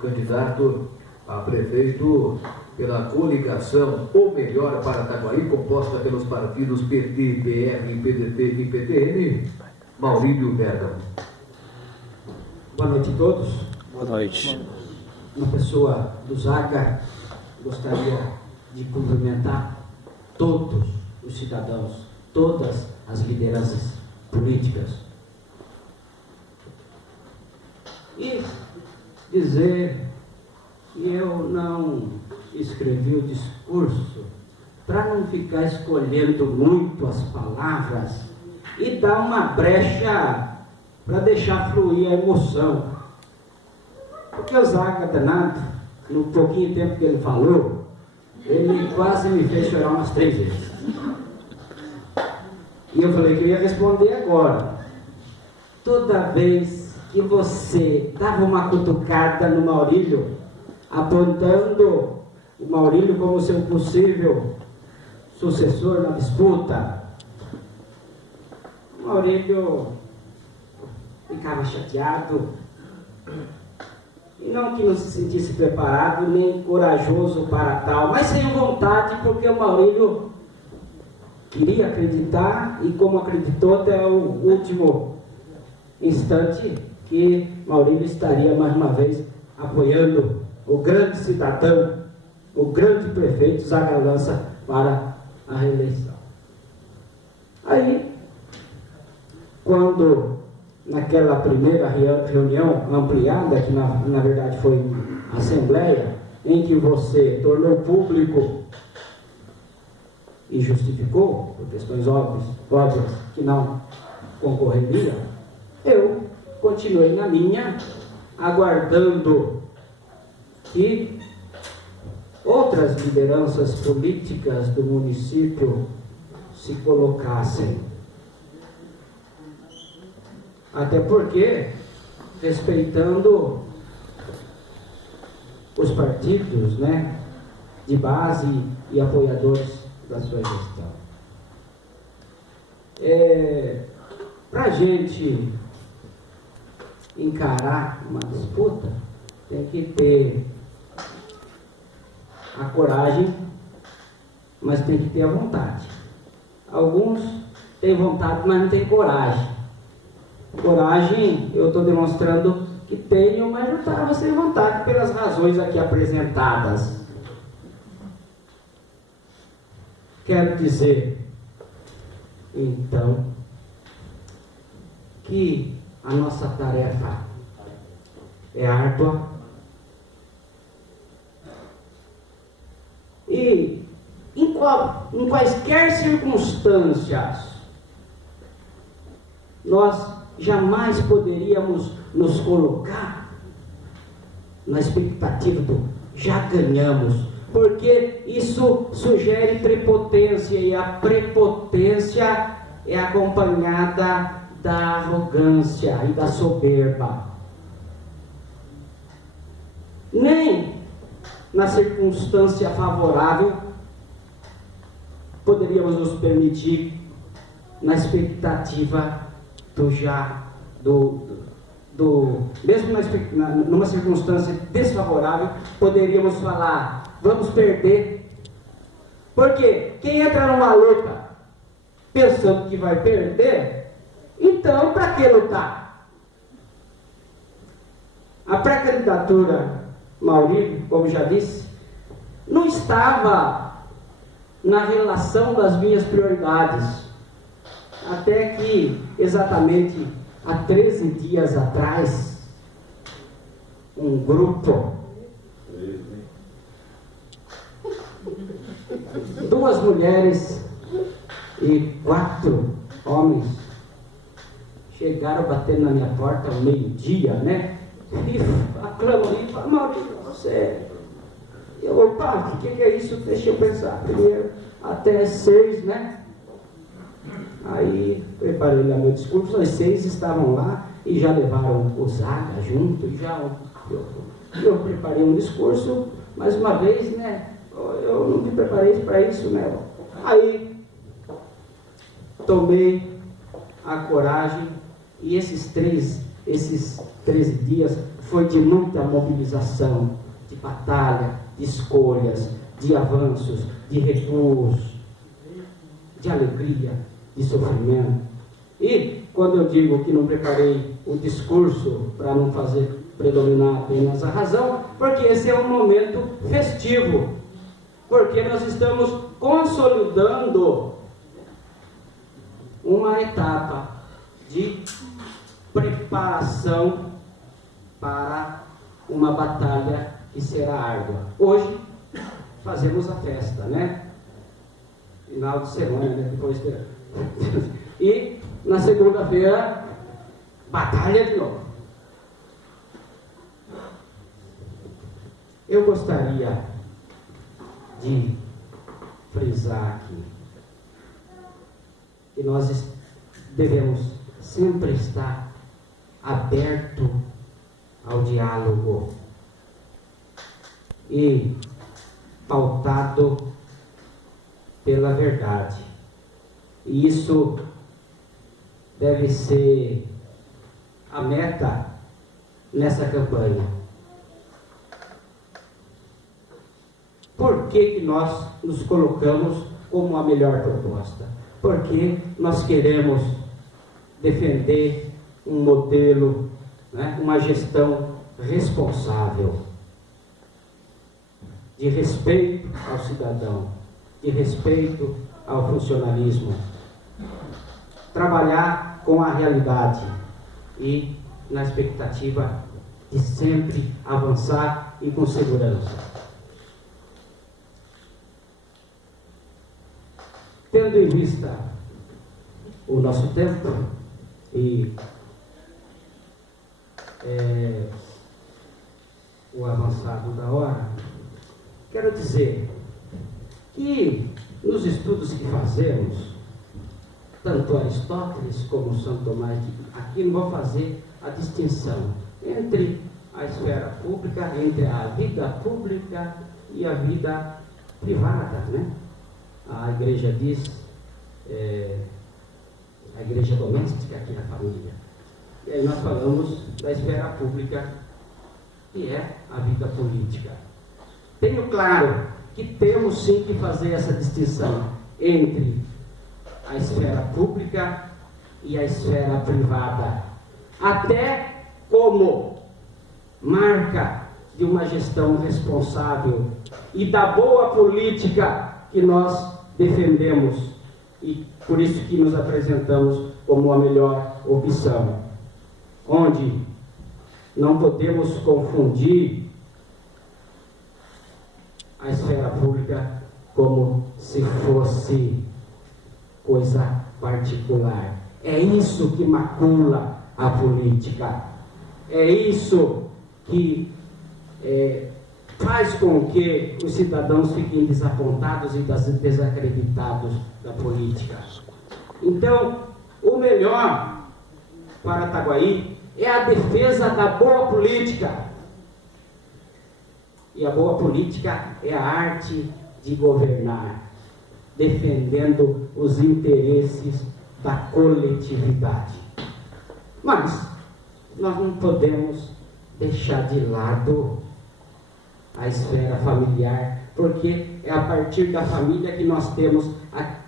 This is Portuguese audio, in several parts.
candidato a prefeito pela coligação Ou Melhor para Itaguaí, composta pelos partidos PT, PR, PDT e PTN, Maurílio Bergamo. Boa noite a todos. Boa noite. Na pessoa do Zaga, gostaria de cumprimentar todos os cidadãos, todas as lideranças políticas. E dizer que eu não escrevi o discurso para não ficar escolhendo muito as palavras e dar uma brecha para deixar fluir a emoção. Porque o Zaga danado, no pouquinho tempo que ele falou, ele quase me fez chorar umas 3 vezes. E eu falei que eu ia responder agora. Toda vez que você dava uma cutucada no Maurílio, apontando o Maurílio como seu possível sucessor na disputa, o Maurílio ficava chateado, e não que não se sentisse preparado nem corajoso para tal, mas sem vontade, porque o Maurílio queria acreditar, e como acreditou até o último instante, que Maurílio estaria mais uma vez apoiando o grande cidadão, o grande prefeito Zaga Lança para a reeleição. Aí, quando naquela primeira reunião ampliada, que na verdade foi assembleia, em que você tornou público e justificou, por questões óbvias que não concorreria, eu continuei na minha, aguardando que outras lideranças políticas do município se colocassem. Até porque, respeitando os partidos, né, de base e apoiadores da sua gestão. Para a gente encarar uma disputa, tem que ter a coragem, mas tem que ter a vontade. Alguns têm vontade, mas não têm coragem. Coragem, eu estou demonstrando que tenho, mas não estava sem vontade pelas razões aqui apresentadas. Quero dizer, então, que a nossa tarefa é árdua e em quaisquer circunstâncias nós jamais poderíamos nos colocar na expectativa do já ganhamos, porque isso sugere prepotência, e a prepotência é acompanhada da arrogância e da soberba. Nem na circunstância favorável poderíamos nos permitir, na expectativa mesmo numa circunstância desfavorável, poderíamos falar, vamos perder. Porque quem entra numa luta pensando que vai perder, então para que lutar? A pré-candidatura Maurílio, como já disse, não estava na relação das minhas prioridades. Até que, exatamente há 13 dias atrás, um grupo, 2 mulheres e 4 homens, chegaram batendo na minha porta ao meio-dia, né? E aclamam e falam, Maurílio, você... Opa, o que é isso? Deixa eu pensar. Primeiro, até 6, né? Aí preparei lá meu discurso, as 6 estavam lá e já levaram o Zaga junto, e eu preparei um discurso, mais uma vez, né? Eu não me preparei para isso, né? Aí tomei a coragem, e esses 3 esses 13 dias foi de muita mobilização, de batalha, de escolhas, de avanços, de recuos, de alegria, de sofrimento. E quando eu digo que não preparei o discurso para não fazer predominar apenas a razão, porque esse é um momento festivo, porque nós estamos consolidando uma etapa de preparação para uma batalha que será árdua. Hoje fazemos a festa, né? Final de semana, né? Depois de... E na segunda-feira, batalha de novo. Eu gostaria de frisar aqui que nós devemos sempre estar aberto ao diálogo e pautado pela verdade. E isso deve ser a meta nessa campanha. Por que nós nos colocamos como a melhor proposta? Porque nós queremos defender um modelo, né, uma gestão responsável, de respeito ao cidadão, de respeito ao funcionalismo, trabalhar com a realidade e na expectativa de sempre avançar e com segurança. Tendo em vista o nosso tempo e o avançado da hora, quero dizer que nos estudos que fazemos, tanto Aristóteles como São Tomás, aqui não vou fazer a distinção entre a esfera pública, entre a vida pública e a vida privada, né? A igreja diz, a igreja doméstica, aqui na família. E aí nós falamos da esfera pública, que é a vida política. Tenho claro que temos sim que fazer essa distinção entre a esfera pública e a esfera privada, até como marca de uma gestão responsável e da boa política que nós defendemos, e por isso que nos apresentamos como a melhor opção, onde não podemos confundir a esfera pública como se fosse coisa particular. É isso que macula a política, é isso que faz com que os cidadãos fiquem desapontados e desacreditados da política. Então, o melhor para Itaguaí é a defesa da boa política. E a boa política é a arte de governar, defendendo os interesses da coletividade. Mas nós não podemos deixar de lado a esfera familiar, porque é a partir da família que nós temos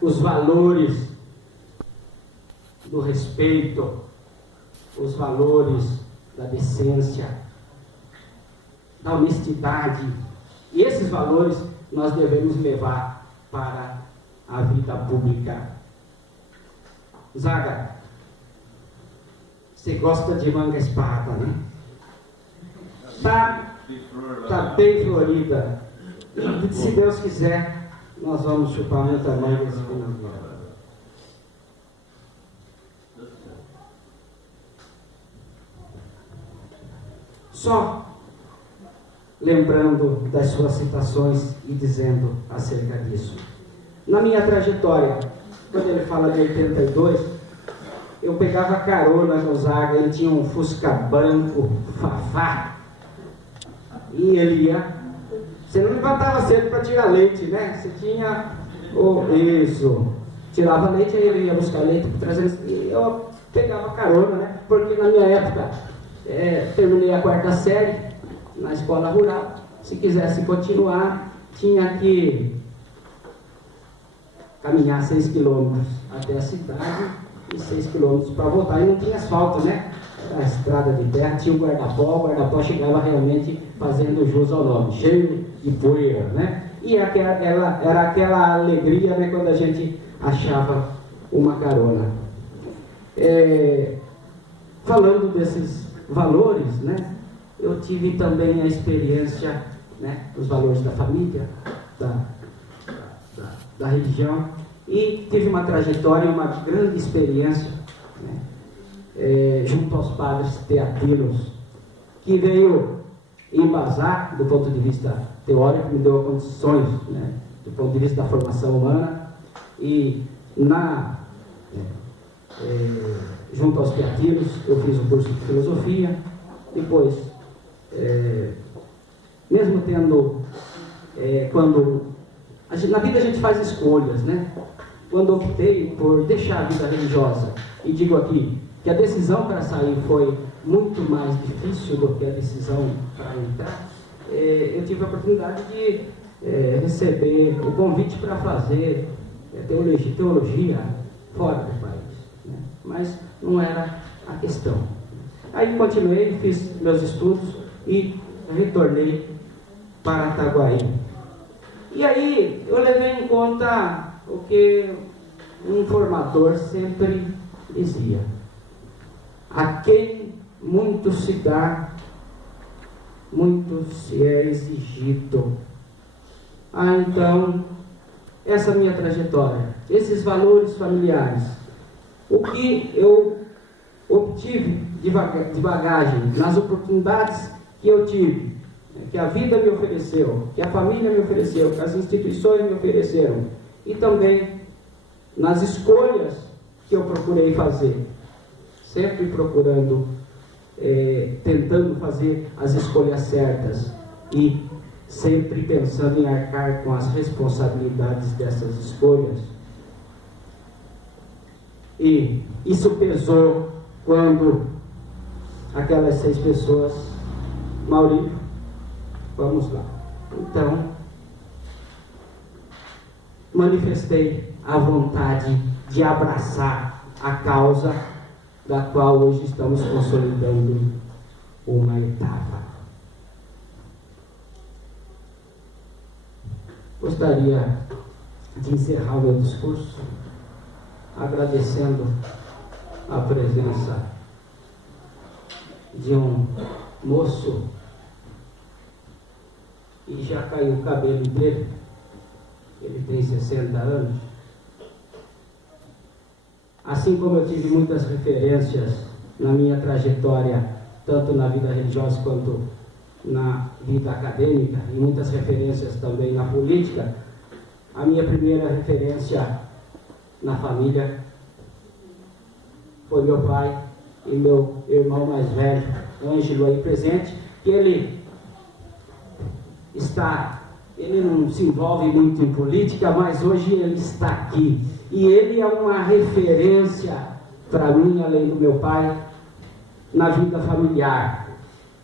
os valores do respeito, os valores da decência, da honestidade. E esses valores nós devemos levar para a vida pública. Zaga, você gosta de manga espada, né? Tá bem florida. E se Deus quiser, nós vamos chupar muita manga esse final de ano. Só lembrando das suas citações e dizendo acerca disso. Na minha trajetória, quando ele fala de 82, eu pegava carona no Zaga, ele tinha um Fusca branco, Fafá, e ele ia. Você não levantava cedo para tirar leite, né? Você tinha isso, tirava leite, aí ele ia buscar leite, trazendo, e eu pegava carona, né? Porque na minha época terminei a 4ª série na escola rural. Se quisesse continuar, tinha que caminhar 6 quilômetros até a cidade e 6 quilômetros para voltar. E não tinha asfalto, né? Era a estrada de terra, tinha o guarda-pó. O guarda-pó chegava realmente fazendo jus ao nome, cheio de poeira, né? E era aquela alegria, né, quando a gente achava uma carona. Falando desses valores, né, eu tive também a experiência, né, dos valores da família, da religião, e tive uma trajetória, uma grande experiência, né, junto aos padres teatinos, que veio embasar, do ponto de vista teórico, me deu condições, né, do ponto de vista da formação humana, e junto aos teatinos eu fiz o curso de filosofia. Depois, mesmo tendo, na vida a gente faz escolhas, né? Quando optei por deixar a vida religiosa, e digo aqui que a decisão para sair foi muito mais difícil do que a decisão para entrar, eu tive a oportunidade de receber o convite para fazer teologia fora do país, né? Mas não era a questão. Aí continuei, fiz meus estudos e retornei para Itaguaí. E aí eu levei em conta o que um formador sempre dizia: a quem muito se dá, muito se é exigido. Então, essa minha trajetória, esses valores familiares, o que eu obtive de bagagem nas oportunidades que eu tive, que a vida me ofereceu, que a família me ofereceu, que as instituições me ofereceram, e também nas escolhas que eu procurei fazer, sempre procurando, tentando fazer as escolhas certas e sempre pensando em arcar com as responsabilidades dessas escolhas. E isso pesou quando aquelas 6 pessoas, Maurílio, vamos lá. Então, manifestei a vontade de abraçar a causa da qual hoje estamos consolidando uma etapa. Gostaria de encerrar o meu discurso agradecendo a presença de um moço e já caiu o cabelo dele. Ele tem 60 anos. Assim como eu tive muitas referências na minha trajetória, tanto na vida religiosa quanto na vida acadêmica, e muitas referências também na política, a minha primeira referência na família foi meu pai e meu irmão mais velho, Ângelo, aí presente, que ele não se envolve muito em política, mas hoje ele está aqui. E ele é uma referência para mim, além do meu pai, na vida familiar,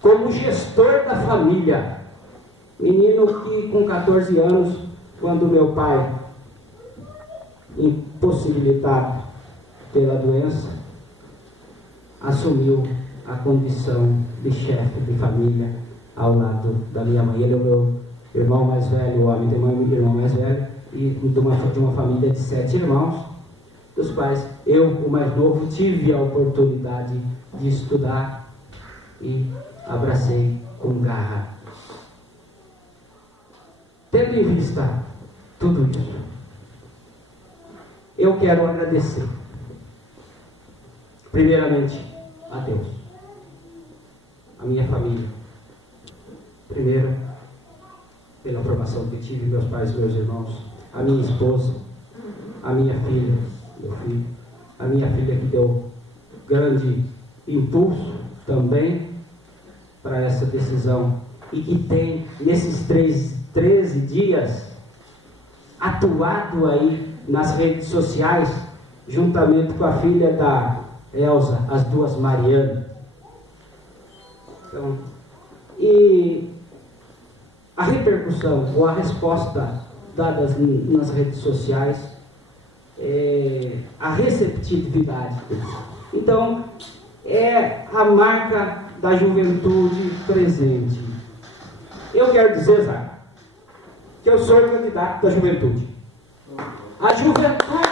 como gestor da família. Menino que com 14 anos, quando meu pai, impossibilitado pela doença, assumiu a condição de chefe de família ao lado da minha mãe. Ele é o meu irmão mais velho, o homem tem um irmão mais velho, e de uma família de 7 irmãos, dos quais eu, o mais novo, tive a oportunidade de estudar e abracei com garra. Tendo em vista tudo isso, eu quero agradecer, primeiramente, a Deus, a minha família, primeiro, pela aprovação que tive, meus pais e meus irmãos, a minha esposa, a minha filha, meu filho, a minha filha que deu grande impulso também para essa decisão e que tem, nesses 13 dias, atuado aí nas redes sociais, juntamente com a filha da Elza, as duas Mariana. Então, e a repercussão ou a resposta dadas nas redes sociais, a receptividade. Então, é a marca da juventude presente. Eu quero dizer, Zé, que eu sou o candidato da juventude. A juventude...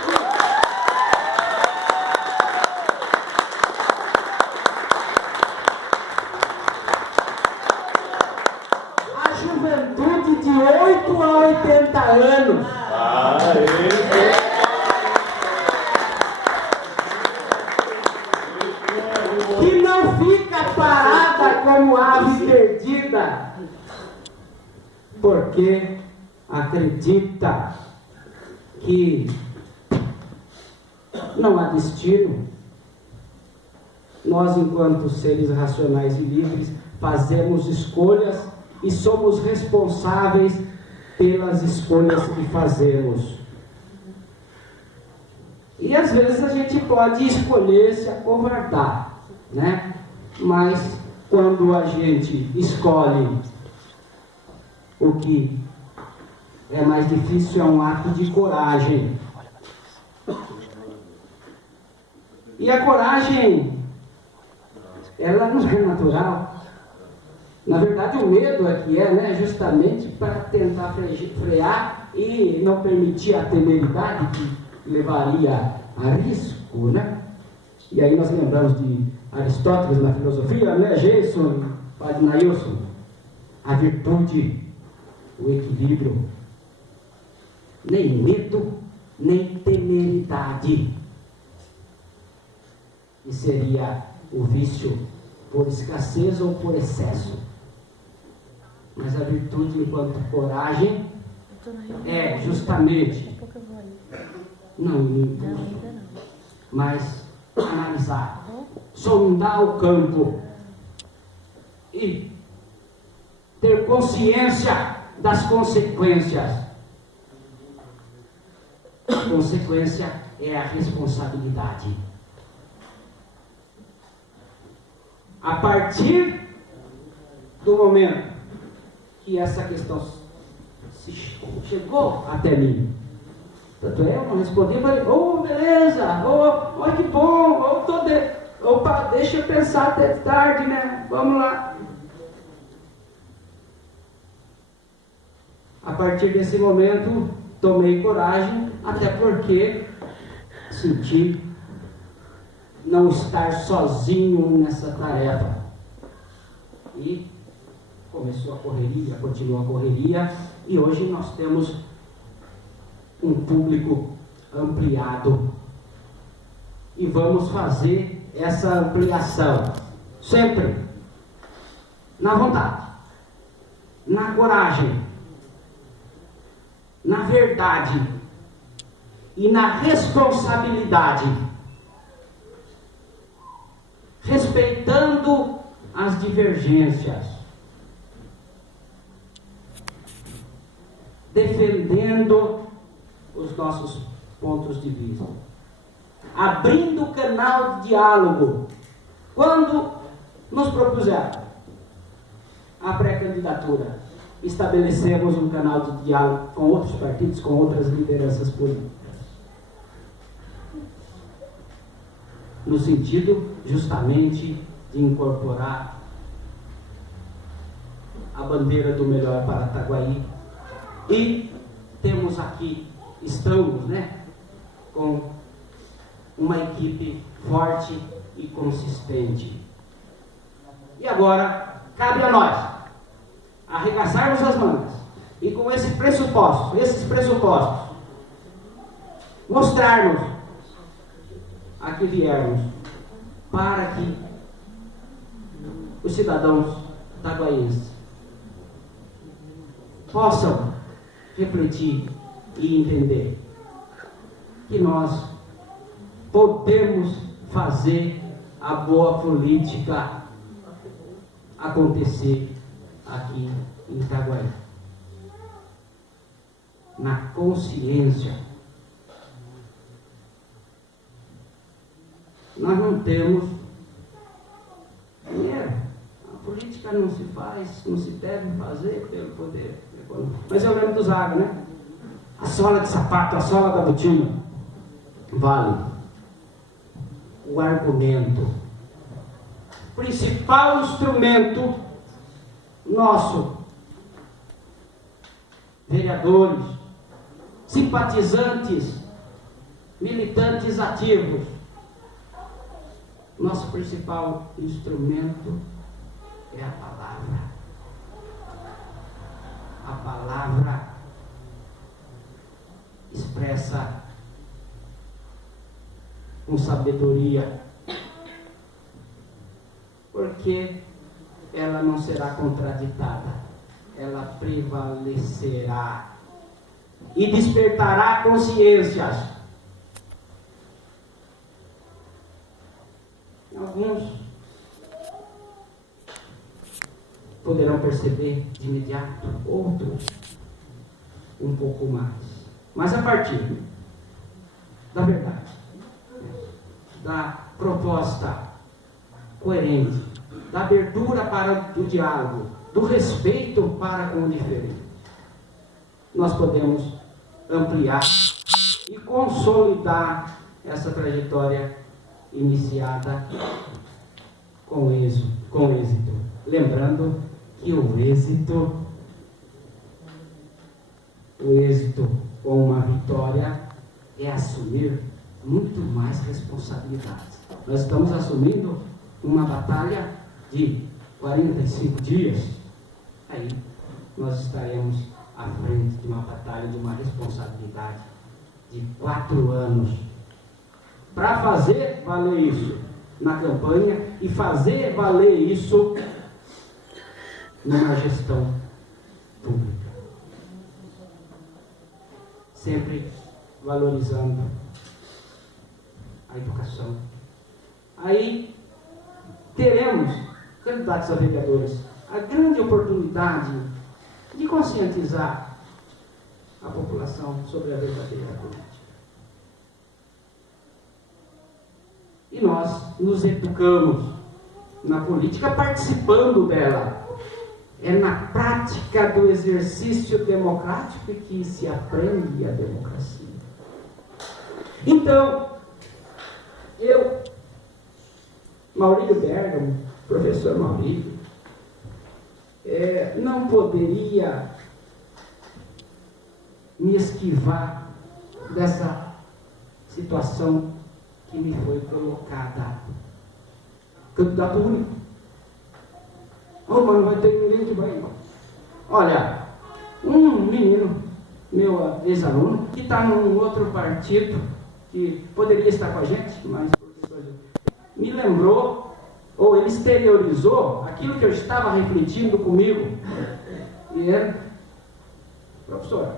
A juventude de 8 a 80 anos. Que não fica parada como ave perdida, porque acredita que não há destino. Nós, enquanto seres racionais e livres, fazemos escolhas e somos responsáveis pelas escolhas que fazemos. E às vezes a gente pode escolher se acovardar, né? Mas quando a gente escolhe o que é mais difícil, é um ato de coragem. E a coragem, ela não é natural. Na verdade, o medo é que né? Justamente para tentar frear e não permitir a temeridade que levaria a risco, né? E aí nós lembramos de Aristóteles na filosofia, né? Jason, Padre Nailson, a virtude, o equilíbrio, nem medo, nem temeridade. E seria o vício por escassez ou por excesso. Mas a virtude enquanto coragem é justamente não impulso, mas analisar, sondar o campo e ter consciência das consequências. A consequência é a responsabilidade. A partir do momento que essa questão chegou até mim, tanto eu não respondi, falei, beleza, que bom, opa, deixa eu pensar até tarde, né, vamos lá. A partir desse momento, tomei coragem, até porque senti não estar sozinho nessa tarefa. E começou a correria, continuou a correria, e hoje nós temos um público ampliado. E vamos fazer essa ampliação, sempre na vontade, na coragem, na verdade e na responsabilidade, respeitando as divergências, defendendo os nossos pontos de vista, abrindo canal de diálogo. Quando nos propuseram a pré-candidatura, estabelecemos um canal de diálogo com outros partidos, com outras lideranças políticas, no sentido justamente de incorporar a bandeira do melhor para Itaguaí. E temos aqui, estamos, com uma equipe forte e consistente. E agora, cabe a nós arregaçarmos as mangas e com esses pressupostos, mostrarmos a que viermos, para que os cidadãos itaguaienses possam refletir e entender que nós podemos fazer a boa política acontecer aqui em Itaguaí, na consciência. Nós não temos dinheiro. A política faz, não se deve fazer pelo poder econômico. Mas eu lembro do Zaga, né? A sola de sapato, a sola da botina. Vale. O argumento. Principal instrumento nosso. Vereadores, simpatizantes, militantes ativos. Nosso principal instrumento é a palavra. A palavra expressa com sabedoria, porque ela não será contraditada, ela prevalecerá e despertará consciências. Alguns poderão perceber de imediato, outros um pouco mais. Mas a partir da verdade, da proposta coerente, da abertura para o diálogo, do respeito para com o diferente, nós podemos ampliar e consolidar essa trajetória iniciada com êxito. Lembrando que o êxito com uma vitória é assumir muito mais responsabilidades. Nós estamos assumindo uma batalha de 45 dias. Aí nós estaremos à frente de uma batalha, de uma responsabilidade de 4 anos. Para fazer valer isso na campanha e fazer valer isso numa gestão pública. Sempre valorizando a educação. Aí teremos, candidatos a vereadores, a grande oportunidade de conscientizar a população sobre a verdadeira política. E nós nos educamos na política participando dela. É na prática do exercício democrático que se aprende a democracia. Então, eu, Maurílio Bergamo, professor Maurílio, não poderia me esquivar dessa situação que me foi colocada. Candidato único. Oh, mas não vai ter ninguém que vai. Olha, um menino, meu ex-aluno, que está num outro partido, que poderia estar com a gente, mas me lembrou, ou ele exteriorizou aquilo que eu estava refletindo comigo. E era, professor,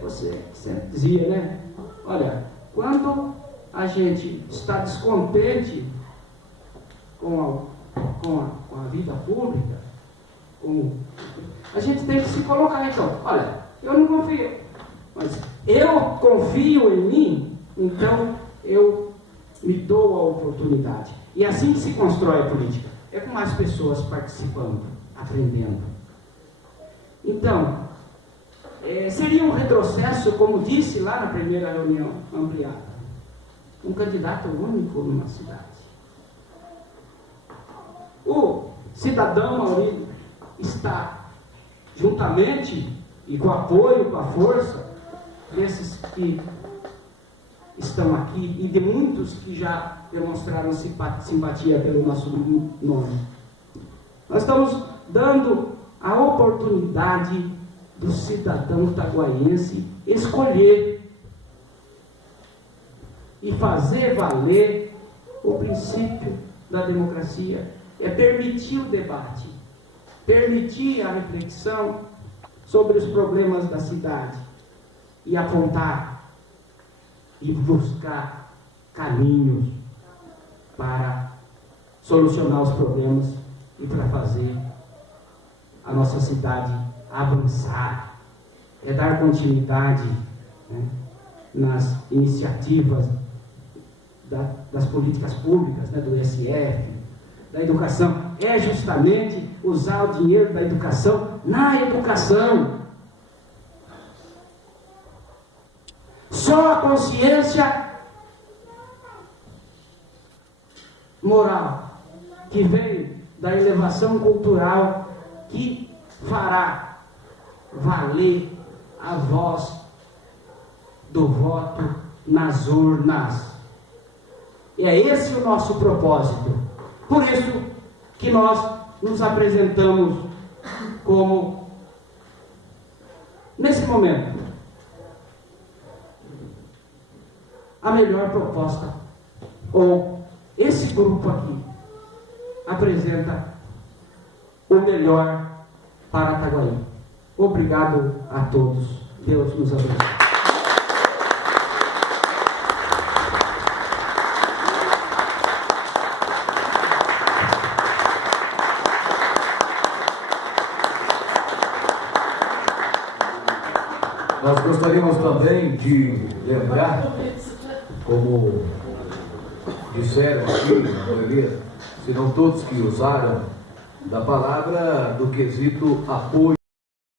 você sempre dizia, né? Olha, quando a gente está descontente com a vida pública, a gente tem que se colocar. Então, olha, eu não confio, mas eu confio em mim, então eu me dou a oportunidade. E assim se constrói a política. É com mais pessoas participando, aprendendo. Então, seria um retrocesso, como disse lá na primeira reunião ampliada, um candidato único numa cidade. O cidadão Maurílio está juntamente e com apoio, com a força desses que estão aqui e de muitos que já demonstraram simpatia pelo nosso nome. Nós estamos dando a oportunidade do cidadão taguaiense escolher e fazer valer o princípio da democracia. É permitir o debate, permitir a reflexão sobre os problemas da cidade e apontar e buscar caminhos para solucionar os problemas e para fazer a nossa cidade avançar. É dar continuidade, né, nas iniciativas das políticas públicas, né, do SF, da educação. É justamente usar o dinheiro da educação na educação. Só a consciência moral que vem da elevação cultural que fará valer a voz do voto nas urnas. E é esse o nosso propósito. Por isso que nós nos apresentamos como, nesse momento, a melhor proposta, ou esse grupo aqui apresenta o melhor para Itaguaí. Obrigado a todos. Deus nos abençoe. Nós gostaríamos também de lembrar, como disseram aqui, na maioria, se não todos que usaram da palavra, do quesito apoio.